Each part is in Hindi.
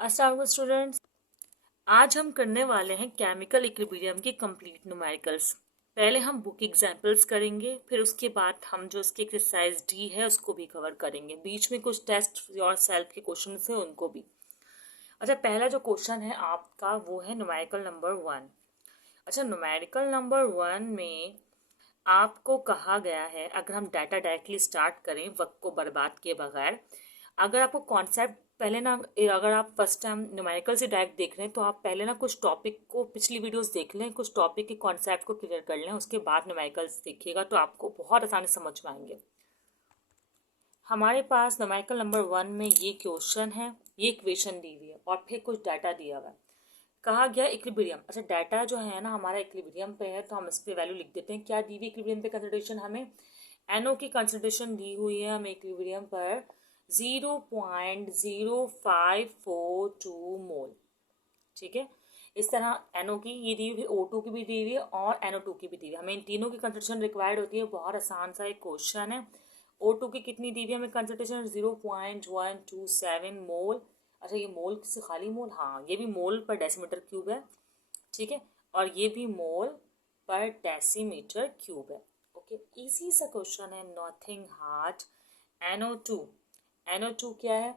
अस्सलाम वालेकुम स्टूडेंट्स। आज हम करने वाले हैं केमिकल इक्विलिब्रियम की कंप्लीट न्यूमेरिकल्स। पहले हम बुक एग्जांपल्स करेंगे, फिर उसके बाद हम जो उसकी एक्सरसाइज डी है उसको भी कवर करेंगे। बीच में कुछ टेस्ट योर सेल्फ के क्वेश्चन है उनको भी। अच्छा, पहला जो क्वेश्चन है आपका वो है न्यूमेरिकल नंबर 1। अच्छा, न्यूमेरिकल नंबर 1 में आपको कहा गया है, अगर हम डाटा डायरेक्टली स्टार्ट करें वक्त को बर्बाद किए बगैर, अगर आपको कॉन्सेप्ट पहले ना, अगर आप फर्स्ट टाइम न्यूमेरिकल से डायरेक्ट देख रहे हैं तो आप पहले ना कुछ टॉपिक को पिछली वीडियोस देख लें, कुछ टॉपिक के कॉन्सेप्ट को क्लियर कर लें, उसके बाद न्यूमेरिकल्स देखिएगा तो आपको बहुत आसानी से समझ में आएंगे। हमारे पास न्यूमेरिकल नंबर 1 में ये क्वेश्चन है, ये इक्वेशन दी हुई है और फिर कुछ डाटा दिया हुआ है। कहा गया इक्विलिब्रियम। अच्छा, डाटा जो है ना हमारा इक्विलिब्रियम पे है तो हम इस पे वैल्यू लिख देते हैं। क्या दी हुई इक्विलिब्रियम पे कंसंट्रेशन, हमें एनओ की कंसंट्रेशन दी हुई है हमें इक्विलिब्रियम पर 0.0542 मोल। ठीक है, इस तरह एनओ की ये दी हुई, O2 की भी दी हुई है और NO2 की भी दी हुई है। हमें इन तीनों की कंसंट्रेशन रिक्वायर्ड होती है। बहुत आसान सा एक क्वेश्चन है। O2 की कितनी दी हुई है हमें कंसंट्रेशन 0.127 मोल। अच्छा, ये मोल से खाली मोल, हाँ ये भी मोल पर डेसीमीटर क्यूब है। ठीक है, और ये भी मोल पर डेसीमीटर क्यूब है। ओके, इजी सा क्वेश्चन है, नथिंग हार्ड। NO2, NO2 क्या है?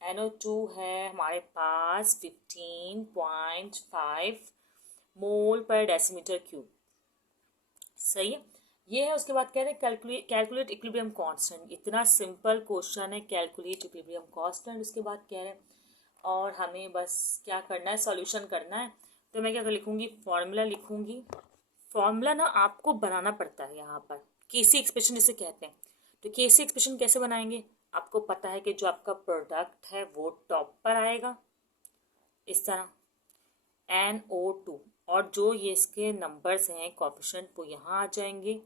NO2 है हमारे पास 15.5 मोल पर डेसीमीटर क्यूब। सही है, ये है। उसके बाद कह रहे हैं कैलकुलेट इक्विलिब्रियम कांस्टेंट। इतना सिंपल क्वेश्चन है, कैलकुलेट इक्विलिब्रियम कांस्टेंट। उसके बाद कह रहे हैं और हमें बस क्या करना है, सॉल्यूशन करना है। तो मैं क्या लिखूंगी, फॉर्मूला लिखूंगी। फॉर्मूला ना आपको बनाना पड़ता है यहाँ पर, केसी एक्सप्रेशन जिसे कहते हैं। तो केसी एक्सप्रेशन कैसे बनाएंगे? आपको पता है कि जो आपका प्रोडक्ट है वो टॉप पर आएगा इस तरह, NO2, और जो ये इसके नंबर्स हैं कोफिशिएंट वो यहाँ आ जाएंगे।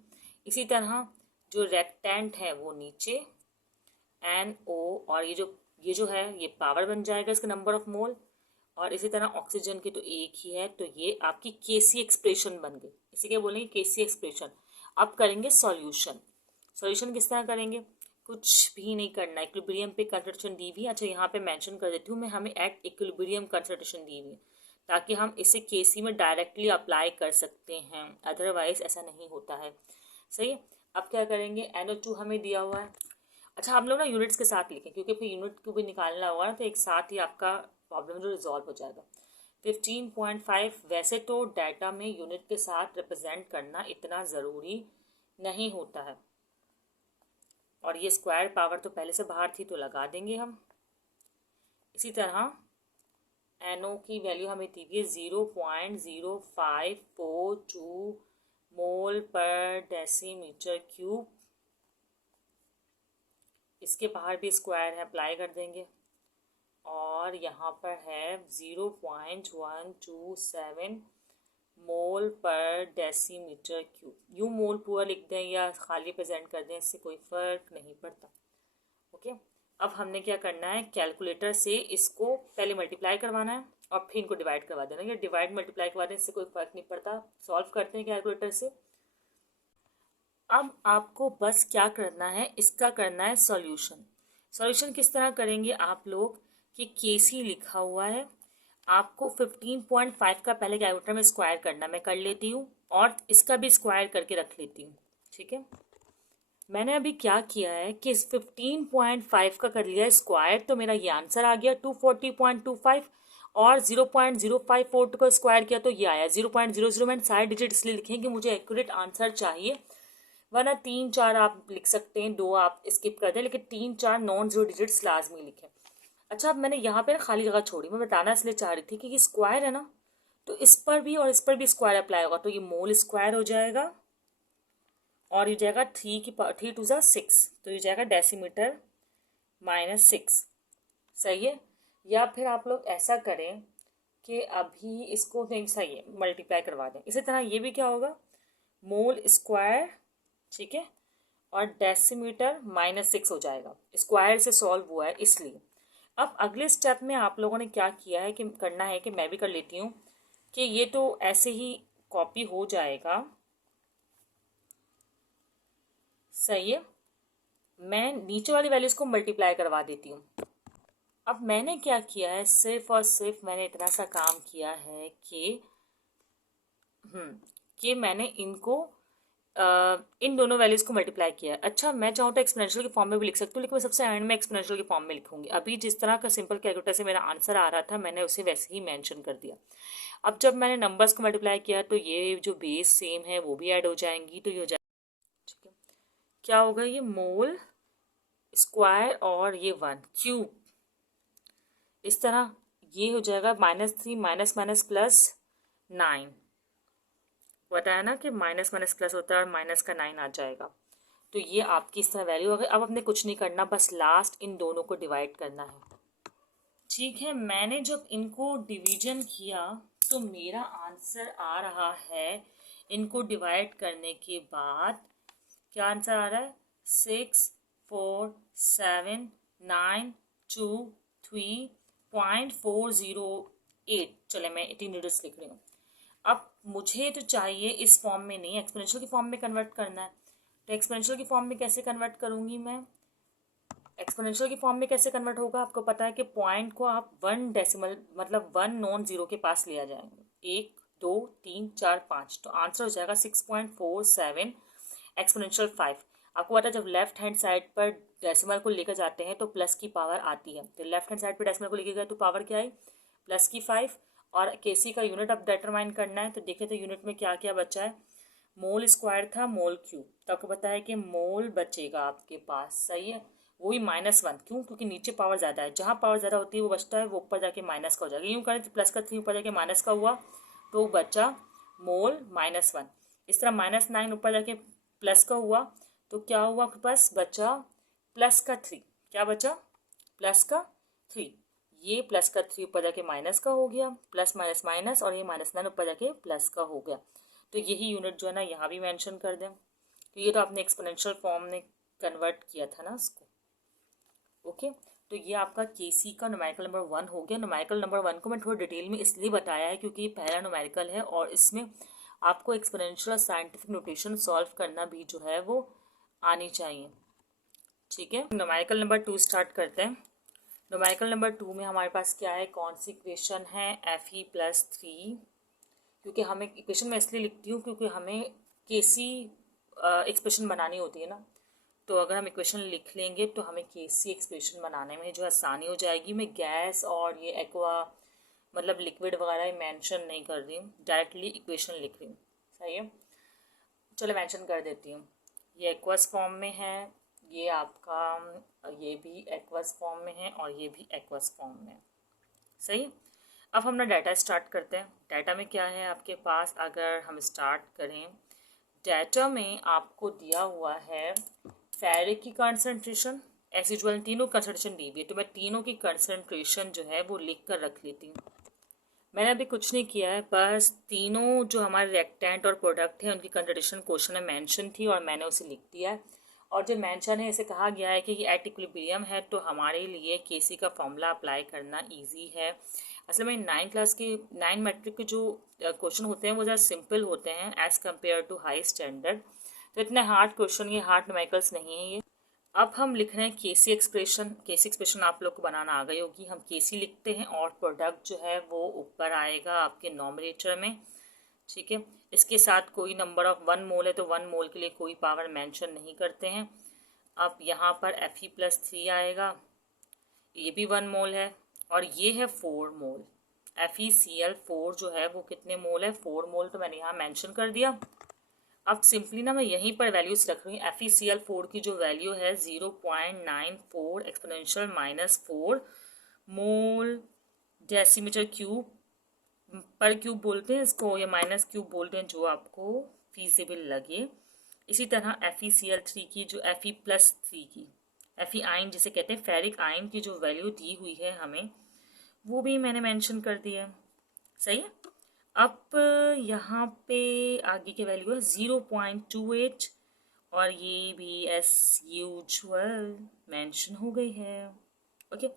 इसी तरह जो रेक्टेंट है वो नीचे NO, और ये जो है ये पावर बन जाएगा इसका नंबर ऑफ मोल। और इसी तरह ऑक्सीजन की तो एक ही है, तो ये आपकी केसी एक्सप्रेशन बन गई। इसी के बोलेंगे केसी एक्सप्रेशन। अब करेंगे सॉल्यूशन। सॉल्यूशन किस तरह करेंगे? कुछ भी नहीं करना, इक्विलिब्रियम पे कंसंट्रेशन दी हुई है। अच्छा, यहाँ पे मेंशन कर देती हूँ मैं, हमें एट इक्विलिब्रियम कंसंट्रेशन दी हुई है ताकि हम इसे केसी में डायरेक्टली अप्लाई कर सकते हैं, अदरवाइज ऐसा नहीं होता है। सही है, अब क्या करेंगे, NO2 हमें दिया हुआ है। अच्छा, हम लोग ना यूनिट्स के साथ लिखें क्योंकि फिर यूनिट को भी निकालना होगा ना, तो एक साथ ही आपका प्रॉब्लम जो रिजॉल्व हो जाएगा। 15.5 वैसे तो डाटा में यूनिट के साथ रिप्रेजेंट करना इतना ज़रूरी नहीं होता है, और ये स्क्वायर पावर तो पहले से बाहर थी तो लगा देंगे हम। इसी तरह NO की वैल्यू हमें दी हुई है 0.0542 मोल पर डेसीमीटर क्यूब। इसके बाहर भी स्क्वायर है, अप्लाई कर देंगे। और यहाँ पर है 0.127 मोल पर डेसीमीटर क्यूब। यूँ मोल पूरा लिख दें या खाली प्रेजेंट कर दें, इससे कोई फ़र्क नहीं पड़ता। ओके, अब हमने क्या करना है, कैलकुलेटर से इसको पहले मल्टीप्लाई करवाना है और फिर इनको डिवाइड करवा देना। या डिवाइड मल्टीप्लाई करवा दें, इससे कोई फ़र्क नहीं पड़ता। सॉल्व करते हैं कैलकुलेटर से। अब आपको बस क्या करना है, इसका करना है सॉल्यूशन। सॉल्यूशन किस तरह करेंगे आप लोग कि केसी लिखा हुआ है, आपको 15.5 का पहले कैलकुलेटर में स्क्वायर करना, मैं कर लेती हूँ और इसका भी स्क्वायर करके रख लेती हूँ। ठीक है, मैंने अभी क्या किया है कि इस 15.5 का कर लिया स्क्वायर, तो मेरा ये आंसर आ गया 240.25। और 0.054 का स्क्वायर किया तो ये आया 0.00। मैंने सारे डिजिट इसलिए लिखे हैं कि मुझे एक्यूरेट आंसर चाहिए, वरना 3 4 आप लिख सकते हैं, 2 आप स्किप कर दें, लेकिन 3 4 नॉन जीरो डिजिट्स लाजमी लिखें। अच्छा, अब मैंने यहाँ पे ना खाली जगह छोड़ी, मैं बताना इसलिए चाह रही थी कि ये स्क्वायर है ना, तो इस पर भी और इस पर भी स्क्वायर अप्लाई होगा, तो ये मोल स्क्वायर हो जाएगा और ये जाएगा 3 2 6, तो ये जाएगा डेसीमीटर -6। सही है, या फिर आप लोग ऐसा करें कि अभी इसको नहीं, सही है, मल्टीप्लाई करवा दें। इसी तरह ये भी क्या होगा, मोल स्क्वायर, ठीक है, और डेसीमीटर -6 हो जाएगा। स्क्वायर से सॉल्व हुआ है इसलिए। अब अगले स्टेप में आप लोगों ने क्या किया है कि करना है, कि मैं भी कर लेती हूँ कि ये तो ऐसे ही कॉपी हो जाएगा। सही है, मैं नीचे वाली वैल्यूज को मल्टीप्लाई करवा देती हूँ। अब मैंने क्या किया है, सिर्फ और सिर्फ मैंने इतना सा काम किया है कि मैंने इनको इन दोनों वैल्यूज़ को मल्टीप्लाई किया है। अच्छा, मैं चाहूँ तो एक्सपोनेंशियल के फॉर्म में भी लिख सकती हूँ, लेकिन मैं सबसे एंड में एक्सपोनेंशियल के फॉर्म में लिखूंगी। अभी जिस तरह का सिंपल कैलकुलेटर से मेरा आंसर आ रहा था, मैंने उसे वैसे ही मेंशन कर दिया। अब जब मैंने नंबर्स को मल्टीप्लाई किया तो ये जो बेस सेम है वो भी ऐड हो जाएंगी, तो ये हो जाएगा। ठीक है, क्या होगा, ये मोल स्क्वायर और ये 1 क्यूब, इस तरह ये हो जाएगा -3 माइनस माइनस प्लस 9। बताया ना कि माइनस माइनस प्लस होता है और माइनस का 9 आ जाएगा। तो ये आपकी इस तरह वैल्यू हो गई। अब अपने कुछ नहीं करना, बस लास्ट इन दोनों को डिवाइड करना है। ठीक है, मैंने जब इनको डिवीजन किया तो मेरा आंसर आ रहा है, इनको डिवाइड करने के बाद क्या आंसर आ रहा है, 6479223.408। चले मैं 18 यूनिट्स लिख रही हूँ। अब मुझे तो चाहिए इस फॉर्म में नहीं, एक्सपोनेंशियल की फॉर्म में कन्वर्ट करना है। तो एक्सपोनेंशियल की फॉर्म में कैसे कन्वर्ट करूँगी मैं, एक्सपोनेंशियल की फॉर्म में कैसे कन्वर्ट होगा, आपको पता है कि पॉइंट को आप 1 डेसिमल मतलब 1 नॉन जीरो के पास लिया जाएंगे, 1 2 3 4 5, तो आंसर हो जाएगा 6.47 एक्सपोनेंशियल 5। आपको पता है जब लेफ्ट हैंड साइड पर डेसिमल को लेकर जाते हैं तो प्लस की पावर आती है, तो लेफ्ट हैंड साइड पर डेसिमल को लेकर गए तो पावर क्या आई, प्लस की 5। और केसी का यूनिट अब डिटरमाइन करना है, तो देखें तो यूनिट में क्या क्या बचा है, मोल स्क्वायर था, मोल क्यूब, तो आपको पता है कि मोल बचेगा आपके पास, सही है, वो भी -1, क्यों, क्योंकि नीचे पावर ज़्यादा है, जहाँ पावर ज़्यादा होती है वो बचता है, वो ऊपर जाके माइनस का हो जाएगा। यूँ करें तो प्लस का 3 ऊपर जाके माइनस का हुआ, तो बचा मोल -1। इस तरह -9 ऊपर जाके प्लस का हुआ, तो क्या हुआ आपके पास, बचा प्लस का 3, क्या बचा, प्लस का 3। ये प्लस का 3 ऊपर जाके माइनस का हो गया, प्लस माइनस माइनस, और ये -9 ऊपर जाके प्लस का हो गया। तो यही यूनिट जो है ना यहाँ भी मेंशन कर दें। तो ये तो आपने एक्सपोनेंशियल फॉर्म में कन्वर्ट किया था ना इसको। ओके, तो ये आपका केसी का न्यूमेरिकल नंबर 1 हो गया। न्यूमेरिकल नंबर 1 को मैं थोड़ा डिटेल में इसलिए बताया है क्योंकि ये पहला न्यूमेरिकल है और इसमें आपको एक्सपोनेंशियल और साइंटिफिक नोटेशन सॉल्व करना भी जो है वो आनी चाहिए। ठीक है, न्यूमेरिकल नंबर 2 स्टार्ट करते हैं। न्यूमेरिकल नंबर 2 में हमारे पास क्या है, कौन सी इक्वेशन है, FE+3। क्योंकि हमें इक्वेशन में इसलिए लिखती हूँ क्योंकि हमें केसी एक्सप्रेशन बनानी होती है ना, तो अगर हम इक्वेशन लिख लेंगे तो हमें केसी एक्सप्रेशन बनाने में जो आसानी हो जाएगी। मैं गैस और ये एक्वा मतलब लिक्विड वगैरह मेंशन नहीं कर रही हूँ, डायरेक्टली इक्वेशन लिख रही हूँ, सही है। चलो मेंशन कर देती हूँ, ये एक्वस फॉर्म में है, ये आपका ये भी एक्वस फॉर्म में है और ये भी एक्वस फॉर्म में है, सही। अब हम ना डाटा स्टार्ट करते हैं। डाटा में क्या है आपके पास, अगर हम स्टार्ट करें, डाटा में आपको दिया हुआ है फेरिक की कंसंट्रेशन, एज यूजुअल तीनों कंसंट्रेशन दी हुई है, तो मैं तीनों की कंसंट्रेशन जो है वो लिख कर रख लेती हूँ। मैंने अभी कुछ नहीं किया है, बस तीनों जो हमारे रिएक्टेंट और प्रोडक्ट हैं उनकी कंसंट्रेशन क्वेश्चन में मेंशन थी और मैंने उसे लिख दिया है। और जो मेंशन है इसे कहा गया है कि ये एट इक्विलिब्रियम है, तो हमारे लिए केसी का फॉर्मूला अप्लाई करना ईजी है। असल में 9 क्लास की 9 मैट्रिक के जो क्वेश्चन होते हैं वो ज़रा सिंपल होते हैं as compare to high standard, तो इतने हार्ड क्वेश्चन, ये हार्ड न्यूमेरिकल्स नहीं है ये। अब हम लिख रहे हैं केसी एक्सप्रेशन। केसी एक्सप्रेशन आप लोग को बनाना आ गई होगी। हम केसी लिखते हैं और प्रोडक्ट जो है वो ऊपर आएगा आपके नॉमिनेटर में, ठीक है। इसके साथ कोई नंबर ऑफ 1 मोल है तो 1 मोल के लिए कोई पावर मेंशन नहीं करते हैं। अब यहाँ पर Fe+3 आएगा, ये भी 1 मोल है और ये है 4 मोल। FeCl4 जो है वो कितने मोल है, 4 मोल, तो मैंने यहाँ मेंशन कर दिया। अब सिंपली ना मैं यहीं पर वैल्यूज रख रही हूँ। FeCl4 की जो वैल्यू है 0.94 एक्सपोनेंशियल -4 मोल डेसीमीटर क्यूब पर क्यूब बोलते हैं इसको, या माइनस क्यूब बोलते हैं, जो आपको फीजिबल लगे। इसी तरह FeCl3 की जो Fe+3 की Fe आयन जिसे कहते हैं फेरिक आयन की जो वैल्यू दी हुई है हमें, वो भी मैंने मेंशन कर दिया है, सही है। अब यहाँ पे आगे की वैल्यू है 0.28 और ये भी एस यूजुअल मेंशन हो गई है। ओके,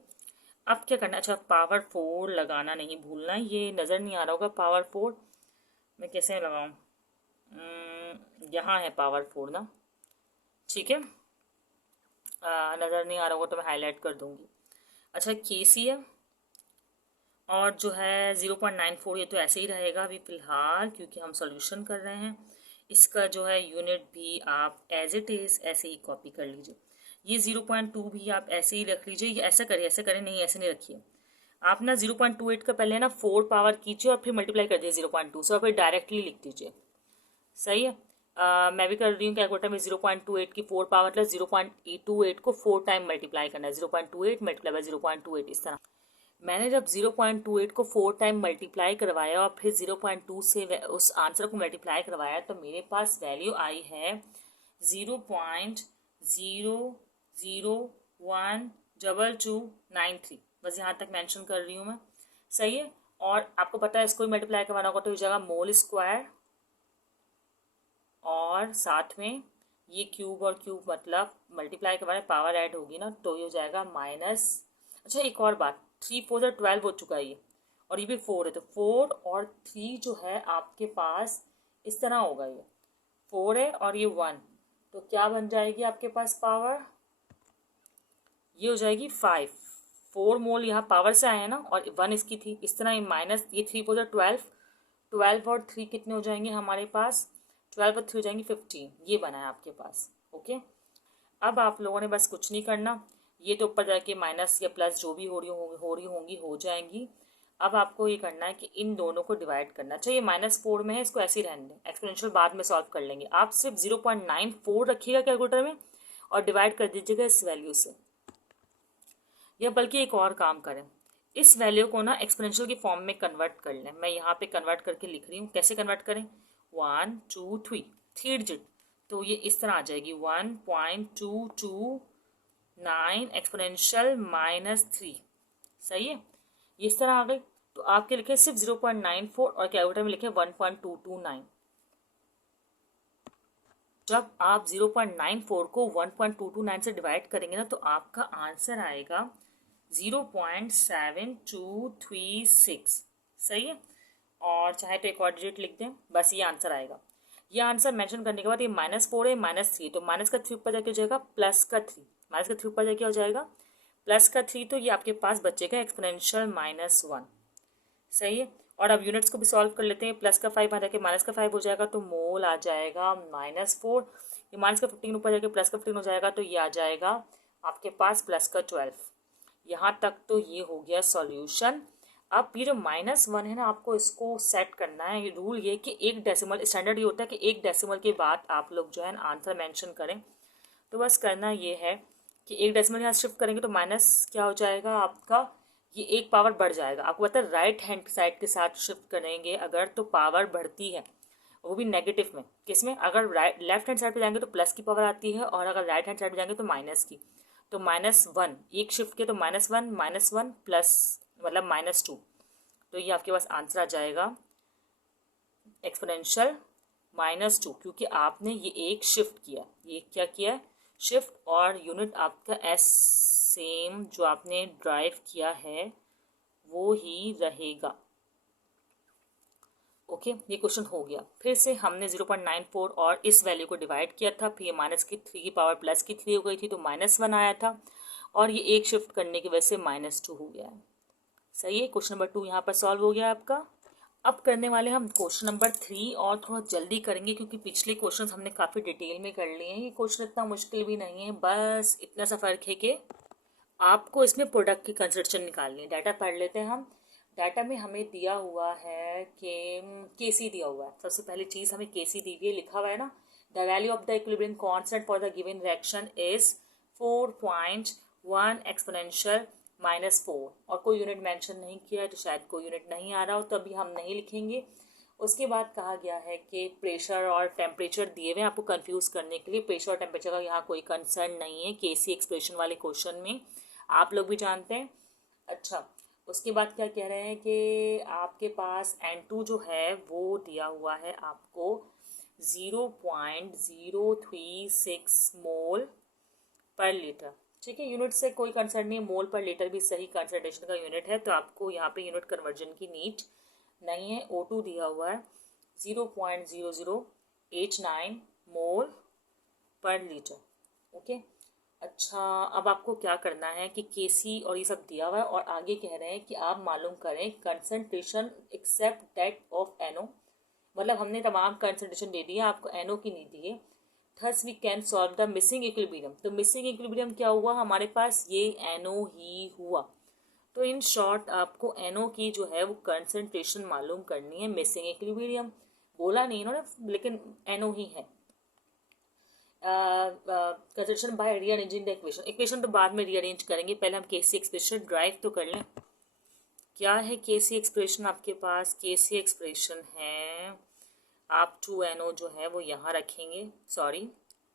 अब क्या करना, अच्छा पावर 4 लगाना नहीं भूलना, ये नज़र नहीं आ रहा होगा पावर 4, मैं कैसे लगाऊँ, यहाँ है पावर 4 ना, ठीक है, नज़र नहीं आ रहा होगा तो मैं हाईलाइट कर दूँगी। अच्छा केसी है और जो है 0.94 ये तो ऐसे ही रहेगा अभी फ़िलहाल क्योंकि हम सॉल्यूशन कर रहे हैं। इसका जो है यूनिट भी आप एज इट इज़ ऐसे ही कॉपी कर लीजिए। ये 0.2 भी आप ऐसे ही रख लीजिए। ये ऐसे करें नहीं, ऐसे नहीं रखिए आप ना। 0.28 का पहले ना 4 पावर कीजिए और फिर मल्टीप्लाई कर दीजिए 0.2 से और फिर डायरेक्टली लिख दीजिए। सही है। मैं भी कर रही हूँ कैलकुलेटर में 0.28 की 4 पावर प्लस 0.28 को 4 टाइम मल्टीप्लाई करना है। 0.28 मल्टीप्लाई बाय 0.28 इस तरह। मैंने जब 0.28 को 4 टाइम मल्टीप्लाई करवाया और फिर 0.2 से उस आंसर को मल्टीप्लाई करवाया तो मेरे पास वैल्यू आई है 0.0012293। बस यहाँ तक मेंशन कर रही हूँ मैं। सही है। और आपको पता है इसको भी मल्टीप्लाई करवाना होगा तो हो जाएगा मोल स्क्वायर और साथ में ये क्यूब और क्यूब मतलब मल्टीप्लाई करवाने पावर ऐड होगी ना तो ये हो जाएगा माइनस। अच्छा एक और बात, 3 4 से 12 हो चुका है ये और ये भी 4 है तो 4 और 3 जो है आपके पास इस तरह होगा। ये 4 है और ये 1 तो क्या बन जाएगी आपके पास पावर, ये हो जाएगी 5। 4 मोल यहाँ पावर से आए हैं ना और 1 इसकी थी इस तरह माइनस ये 3 4 से 12, 12 और 3 कितने हो जाएंगे हमारे पास, 12 और 3 हो जाएंगी 15। ये बना है आपके पास। ओके अब आप लोगों ने बस कुछ नहीं करना, ये तो ऊपर जाके माइनस या प्लस जो भी हो रही होंगी हो जाएंगी। अब आपको ये करना है कि इन दोनों को डिवाइड करना चाहिए। -4 में है इसको ऐसे ही रहने दें, एक्सपोनेंशियल बाद में सॉल्व कर लेंगे। आप सिर्फ 0.94 रखिएगा कैलकुलेटर में और डिवाइड कर दीजिएगा इस वैल्यू से। या बल्कि एक और काम करें, इस वैल्यू को ना एक्सपोनेंशियल की फॉर्म में कन्वर्ट कर लें। मैं यहाँ पे कन्वर्ट करके लिख रही हूँ। कैसे कन्वर्ट करें, 1 2 3 3 डिजिट तो ये इस तरह आ जाएगी 1.229 एक्सपोनेंशियल -3। सही है, ये इस तरह आ गई। तो आपके लिखे सिर्फ 0.94 और कैलकुलेटर में लिखे 1.229। जब आप 0.94 को 1.229 से डिवाइड करेंगे ना तो आपका आंसर आएगा 0.7236। सही है। और चाहे तो एक और डिजिट लिख दें, बस ये आंसर आएगा। ये आंसर मेंशन करने के बाद ये -4 है -3 तो माइनस का 3 ऊपर जाके हो जाएगा +3। माइनस का 3 ऊपर जाके हो जाएगा +3 तो ये आपके पास बचेगा एक्सपोनेंशियल -1। सही है। और अब यूनिट्स को भी सॉल्व कर लेते हैं। +5 आ जाके -5 हो जाएगा तो मोल आ जाएगा -4। ये -15 ऊपर जाके +15 हो जाएगा तो ये आ जाएगा आपके पास +12। यहाँ तक तो ये हो गया सॉल्यूशन। अब ये जो -1 है ना आपको इसको सेट करना है। ये रूल ये कि एक डेसिमल स्टैंडर्ड ये होता है कि एक डेसिमल के बाद आप लोग जो है आंसर मेंशन करें। तो बस करना ये है कि एक डेसिमल यहाँ शिफ्ट करेंगे तो माइनस क्या हो जाएगा आपका, ये एक पावर बढ़ जाएगा। आपको पता है राइट हैंड साइड के साथ शिफ्ट करेंगे अगर तो पावर बढ़ती है, वो भी नेगेटिव में। किसमें, अगर राइट लेफ्ट हैंड साइड पे जाएंगे तो प्लस की पावर आती है और अगर राइट हैंड साइड पे जाएंगे तो माइनस की। तो -1 एक शिफ्ट के तो -1 प्लस मतलब -2 तो ये आपके पास आंसर आ जाएगा एक्सपोनेंशियल -2 क्योंकि आपने ये एक शिफ्ट किया। ये क्या किया, शिफ्ट, और यूनिट आपका एस सेम जो आपने ड्राइव किया है वो ही रहेगा। ओके ये क्वेश्चन हो गया। फिर से हमने 0.94 और इस वैल्यू को डिवाइड किया था, फिर ये -3 की पावर +3 हो गई थी तो -1 आया था और ये एक शिफ्ट करने की वजह से -2 हो गया है। सही है। क्वेश्चन नंबर 2 यहाँ पर सॉल्व हो गया आपका। अब करने वाले हम क्वेश्चन नंबर 3 और थोड़ा जल्दी करेंगे क्योंकि पिछले क्वेश्चन हमने काफ़ी डिटेल में कर लिए हैं। ये क्वेश्चन इतना मुश्किल भी नहीं है, बस इतना सा फर्क है कि आपको इसमें प्रोडक्ट की कंसिडरेशन निकालनी है। डाटा पढ़ लेते हैं हम। डाटा में हमें दिया हुआ है कि केसी दिया हुआ है। सबसे पहली चीज़ हमें केसी दी हुई है, लिखा हुआ है ना, the value of the equilibrium constant for the given reaction is 4.1 exponential -4 और कोई यूनिट मेंशन नहीं किया है तो शायद कोई यूनिट नहीं आ रहा हो तो अभी हम नहीं लिखेंगे। उसके बाद कहा गया है कि प्रेशर और टेम्परेचर दिए हुए हैं आपको कंफ्यूज करने के लिए। प्रेशर और टेम्परेचर का यहाँ कोई कंसर्न नहीं है केसी एक्सप्रेशन वाले क्वेश्चन में, आप लोग भी जानते हैं। अच्छा उसके बाद क्या कह रहे हैं कि आपके पास N2 जो है वो दिया हुआ है आपको 0.036 मोल पर लीटर। ठीक है, यूनिट से कोई कंसर्न नहीं है, मोल पर लीटर भी सही कंसंट्रेशन का यूनिट है तो आपको यहाँ पे यूनिट कन्वर्जन की नीड नहीं है। O2 दिया हुआ है 0.0089 मोल पर लीटर। ओके अच्छा, अब आपको क्या करना है कि केसी और ये सब दिया हुआ है और आगे कह रहे हैं कि आप मालूम करें कंसंट्रेशन एक्सेप्ट दैट ऑफ एनो, मतलब हमने तमाम कंसंट्रेशन दे दिया, आपको एनो की नहीं दी है। Thus we can solve the missing equilibrium. तो मिसिंग इक्विलिब्रियम क्या हुआ हमारे पास, ये एनो ही हुआ। तो इन शॉर्ट आपको एनो की जो है वो कंसंट्रेशन मालूम करनी है, मिसिंग इक्विलिब्रियम बोला नहीं इन्होंने लेकिन एनो ही है। Concentration by rearranging the equation, equation तो बाद में रीअरेंज करेंगे, पहले हम केसी एक्सप्रेशन ड्राइव तो कर लें। क्या है केसी एक्सप्रेशन आपके पास, केसी एक्सप्रेशन है आप 2NO जो है वो यहाँ रखेंगे, सॉरी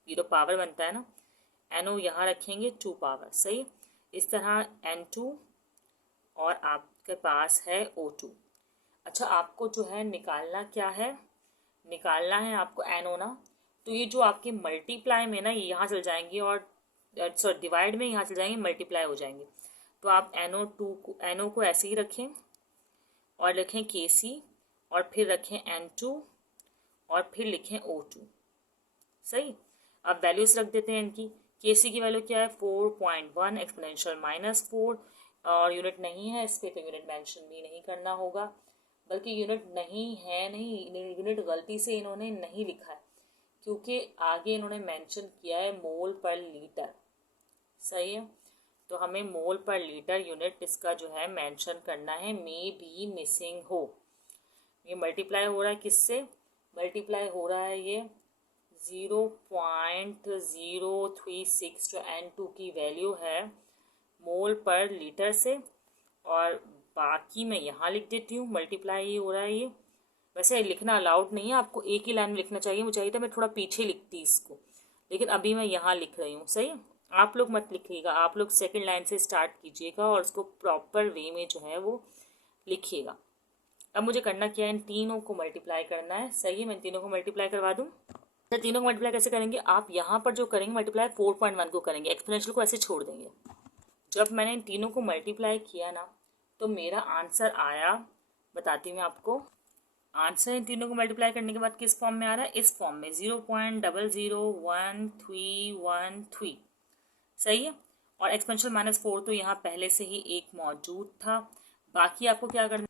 ये तो पावर बनता है ना, NO यहाँ रखेंगे 2 पावर, सही। इस तरह N2 और आपके पास है O2। अच्छा, आपको जो है निकालना क्या है, निकालना है आपको NO ना। तो ये जो आपके मल्टीप्लाई में ना ये यहाँ चल जाएंगे और सॉरी डिवाइड में यहाँ चल जाएंगे, मल्टीप्लाई हो जाएंगे। तो आप NO को ऐसे ही रखें और लिखें KC और फिर रखें N2 और फिर लिखें O2, सही। अब वैल्यूज रख देते हैं इनकी। KC की वैल्यू क्या है 4.1 एक्सपोनेंशियल -4 और यूनिट नहीं है इस पर तो यूनिट मेंशन भी नहीं करना होगा, बल्कि यूनिट नहीं है, नहीं यूनिट गलती से इन्होंने नहीं लिखा है क्योंकि आगे इन्होंने मेंशन किया है मोल पर लीटर, सही है। तो हमें मोल पर लीटर यूनिट इसका जो है मेंशन करना है, मे बी मिसिंग हो। ये मल्टीप्लाई हो रहा है किससे, मल्टीप्लाई हो रहा है ये 0.036 जो N2 की वैल्यू है मोल पर लीटर से, और बाकी मैं यहाँ लिख देती हूँ मल्टीप्लाई ही हो रहा है ये। वैसे लिखना अलाउड नहीं है, आपको एक ही लाइन में लिखना चाहिए, मुझे चाहिए था मैं थोड़ा पीछे लिखती इसको, लेकिन अभी मैं यहाँ लिख रही हूँ, सही है। आप लोग मत लिखिएगा, आप लोग सेकंड लाइन से स्टार्ट कीजिएगा और उसको प्रॉपर वे में जो है वो लिखिएगा। अब मुझे करना क्या है, इन तीनों को मल्टीप्लाई करना है, सही है। मैं तीनों को मल्टीप्लाई करवा दूँ। तो तीनों को मल्टीप्लाई कैसे करेंगे, आप यहाँ पर जो करेंगे मल्टीप्लाई 4.1 को करेंगे, एक्सपोनेंशियल को ऐसे छोड़ देंगे। जब मैंने इन तीनों को मल्टीप्लाई किया ना तो मेरा आंसर आया, बताती हूँ मैं आपको। आंसर इन तीनों को मल्टीप्लाई करने के बाद किस फॉर्म में आ रहा है, इस फॉर्म में 0.001313, सही है। और एक्सपेंशन -4 तो यहाँ पहले से ही एक मौजूद था। बाकी आपको क्या करना,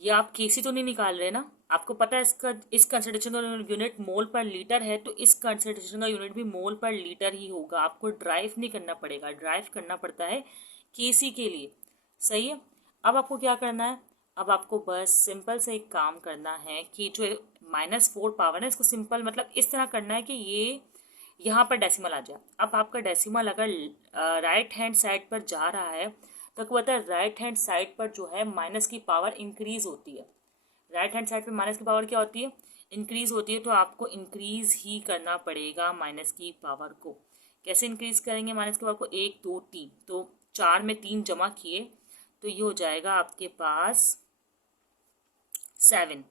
ये आप केसी तो नहीं निकाल रहे ना, आपको पता है इसका इस कंसंट्रेशन का यूनिट मोल पर लीटर है, तो इस कंसंट्रेशन का यूनिट भी मोल पर लीटर ही होगा। आपको ड्राइव नहीं करना पड़ेगा, ड्राइव करना पड़ता है केसी के लिए, सही है। अब आपको क्या करना है, अब आपको बस सिंपल से एक काम करना है कि जो -4 पावर है इसको सिंपल मतलब इस तरह करना है कि ये यहाँ पर डेसिमल आ जाए। अब आपका डेसिमल अगर राइट हैंड साइड पर जा रहा है तो आपको पता है राइट हैंड साइड पर जो है माइनस की पावर इंक्रीज होती है। राइट हैंड साइड पर माइनस की पावर क्या होती है, इंक्रीज होती है। तो आपको इंक्रीज ही करना पड़ेगा माइनस की पावर को। कैसे इंक्रीज करेंगे माइनस की पावर को, 1 2 3, तो 4 में 3 जमा किए तो ये हो जाएगा आपके पास 7।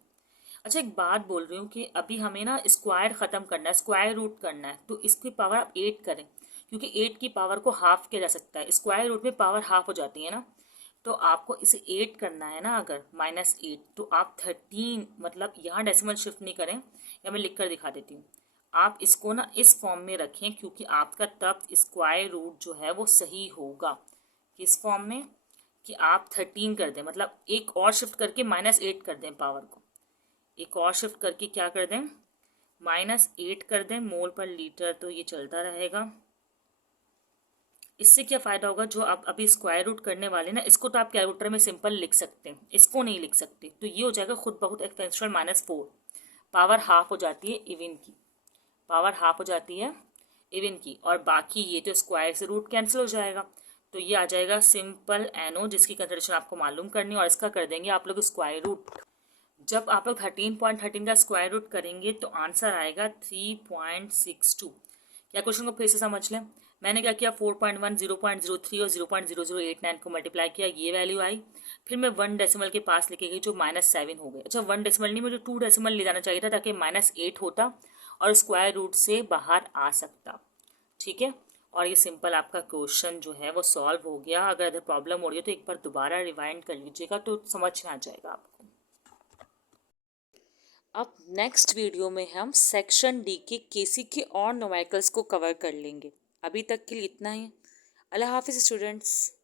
अच्छा, एक बात बोल रही हूँ कि अभी हमें ना स्क्वायर ख़त्म करना है, स्क्वायर रूट करना है, तो इसकी पावर आप 8 करें, क्योंकि 8 की पावर को हाफ किया जा सकता है, स्क्वायर रूट में पावर हाफ हो जाती है ना। तो आपको इसे 8 करना है ना, अगर -8 तो आप 13 मतलब यहाँ डेसिमल शिफ्ट नहीं करें, या मैं लिख कर दिखा देती हूँ। आप इसको ना इस फॉर्म में रखें क्योंकि आपका तब स्क्वायर रूट जो है वो सही होगा। किस फॉर्म में, कि आप 13 कर दें, मतलब एक और शिफ्ट करके -8 कर दें पावर को, एक और शिफ्ट करके क्या कर दें -8 कर दें मोल पर लीटर, तो ये चलता रहेगा। इससे क्या फ़ायदा होगा, जो आप अभी स्क्वायर रूट करने वाले ना इसको तो आप कैलकुलेटर में सिंपल लिख सकते हैं, इसको नहीं लिख सकते, तो ये हो जाएगा खुद बहुत एक्सपेंशियल -4, पावर हाफ हो जाती है इवन की, पावर हाफ हो जाती है इवन की, और बाकी ये तो स्क्वायर से रूट कैंसिल हो जाएगा, तो ये आ जाएगा सिंपल NO जिसकी कंसिडरेशन आपको मालूम करनी है, और इसका कर देंगे आप लोग स्क्वायर रूट। जब आप लोग 13.13 का स्क्वायर रूट करेंगे तो आंसर आएगा 3.62। क्या क्वेश्चन को फिर से समझ लें, मैंने क्या किया 4.1 0.03 और 0.0089 को मल्टीप्लाई किया, ये वैल्यू आई। फिर मैं 1 डेसिमल के पास लेके गई जो -7 हो गए। अच्छा 1 डेसिमल नहीं, मुझे 2 डेसिमल ले जाना चाहिए था ताकि -8 होता और स्क्वायर रूट से बाहर आ सकता, ठीक है। और ये सिंपल आपका क्वेश्चन जो है वो सॉल्व हो गया। अगर इधर प्रॉब्लम हो रही है तो एक बार दोबारा रिवाइंड कर लीजिएगा तो समझ में आ जाएगा आपको। अब नेक्स्ट वीडियो में हम सेक्शन डी के केसी के और न्यूमेरिकल्स को कवर कर लेंगे। अभी तक के लिए इतना ही। अल्लाह हाफिज़ स्टूडेंट्स।